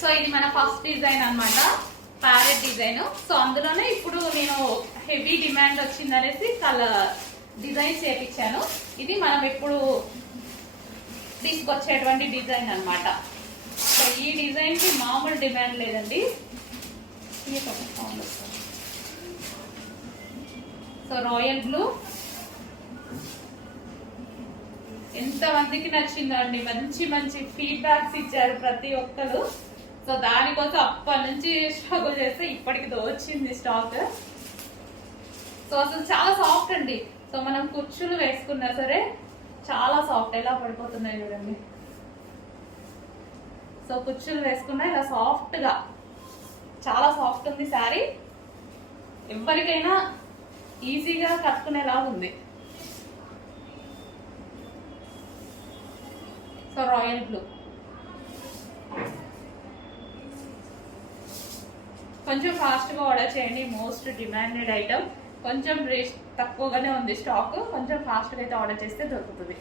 So ఇది మన first design అన్నమాట, ప్యారెట్ డిజైన్. సో అందులోనే ఇప్పుడు నేను హెవీ డిమాండ్ వచ్చింది అనేసి కలర్ డిజైన్ చేపించాను. ఇది మనం ఎప్పుడు తీసుకొచ్చేటువంటి డిజైన్ అన్నమాట. సో ఈ డిజైన్ కి మామూలు డిమాండ్ లేదండి. సో రాయల్ బ్లూ ఎంత మందికి నచ్చిందండి, మంచి మంచి ఫీడ్బ్యాక్స్ ఇచ్చారు ప్రతి ఒక్కరు. సో దానికోసం అప్పటి నుంచి స్ట్రగుల్ చేస్తే ఇప్పటికి వచ్చింది స్టాక్. సో అసలు చాలా సాఫ్ట్ అండి. సో మనం కుర్చీలు వేసుకున్నా సరే చాలా సాఫ్ట్, ఎలా పడిపోతున్నాయి చూడండి. సో కుర్చీలు వేసుకున్నా ఇలా సాఫ్ట్ గా చాలా సాఫ్ట్ ఉంది శారీ. ఎవరికైనా ఈజీగా కట్టుకునేలా ఉంది. సో రాయల్ బ్లూ కొంచెం ఫాస్ట్గా ఆర్డర్ చేయండి, మోస్ట్ డిమాండెడ్ ఐటమ్. కొంచెం రేట్ తక్కువగానే ఉంది స్టాక్, కొంచెం ఫాస్ట్గా అయితే ఆర్డర్ చేస్తే దొరుకుతుంది.